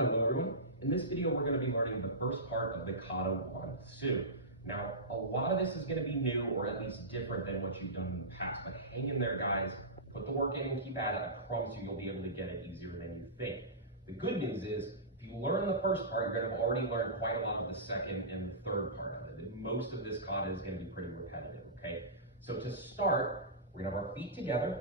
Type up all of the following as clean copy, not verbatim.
Hello everyone. In this video we're going to be learning the first part of the kata Wansu. Now a lot of this is going to be new or at least different than what you've done in the past, but hang in there guys, put the work in and keep at it. I promise you'll be able to get it easier than you think. The good news is if you learn the first part, you're going to have already learned quite a lot of the second and the third part of it. Most of this kata is going to be pretty repetitive, okay? So to start, we're going to have our feet together.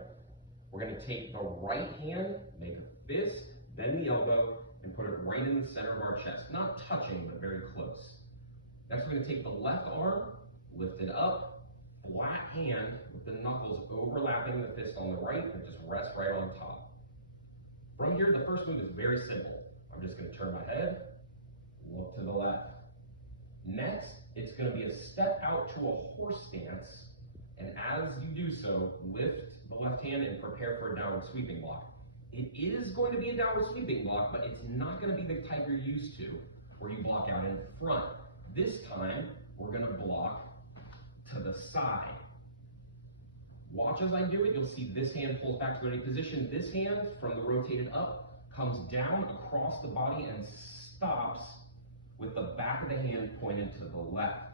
We're going to take the right hand, make a fist, then the elbow, and put it right in the center of our chest. Not touching, but very close. Next, we're going to take the left arm, lift it up, flat hand with the knuckles overlapping the fist on the right, and just rest right on top. From here, the first move is very simple. I'm just going to turn my head, look to the left. Next, it's going to be a step out to a horse stance, and as you do so, lift the left hand and prepare for a downward sweeping block. It is going to be a downward sweeping block, but it's not going to be the type you're used to, where you block out in front. This time, we're going to block to the side. Watch as I do it. You'll see this hand pulls back to ready position. This hand, from the rotated up, comes down across the body and stops with the back of the hand pointed to the left.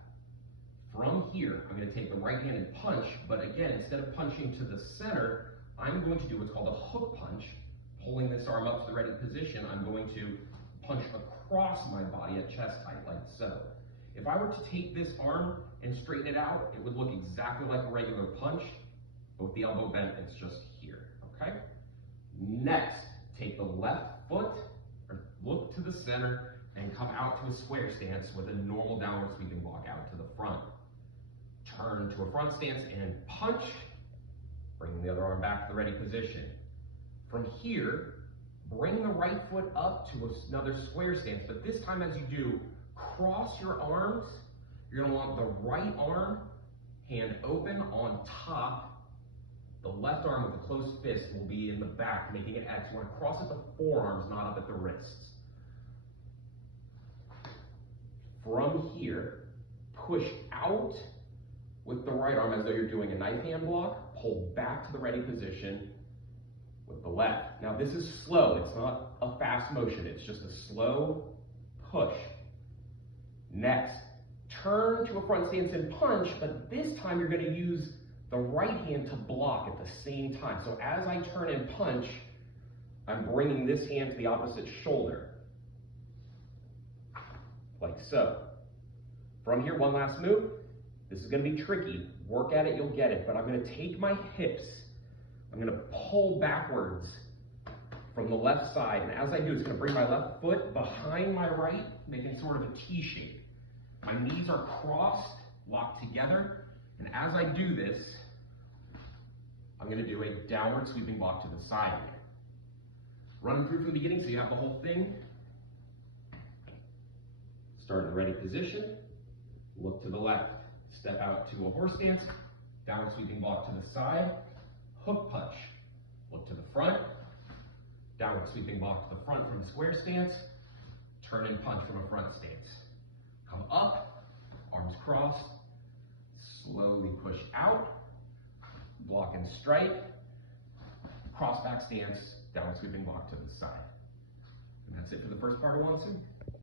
From here, I'm going to take the right hand and punch, but again, instead of punching to the center, I'm going to do what's called a hook punch. Pulling this arm up to the ready position, I'm going to punch across my body at chest height, like so. If I were to take this arm and straighten it out, it would look exactly like a regular punch, but with the elbow bent, it's just here, okay? Next, take the left foot, or look to the center, and come out to a square stance with a normal downward sweeping block out to the front. Turn to a front stance and punch, bring the other arm back to the ready position. From here, bring the right foot up to another square stance, but this time as you do, cross your arms. You're going to want the right arm, hand open on top. The left arm with the closed fist will be in the back, making it X. You want to cross at the forearms, not up at the wrists. From here, push out with the right arm as though you're doing a knife hand block. Pull back to the ready position with the left. Now this is slow, it's not a fast motion, it's just a slow push. Next, turn to a front stance and punch, but this time you're going to use the right hand to block at the same time. So as I turn and punch, I'm bringing this hand to the opposite shoulder, like so. From here, one last move. This is going to be tricky. Work at it, you'll get it, but I'm going to take my hips, I'm going to pull backwards from the left side, and as I do, it's going to bring my left foot behind my right, making sort of a T shape. My knees are crossed, locked together, and as I do this, I'm going to do a downward sweeping block to the side. Run through from the beginning so you have the whole thing. Start in the ready position, look to the left, step out to a horse stance, downward sweeping block to the side, hook punch, look to the front, downward sweeping block to the front from a square stance, turn and punch from a front stance. Come up, arms crossed, slowly push out, block and strike, cross back stance, downward sweeping block to the side. And that's it for the first part of Wansu.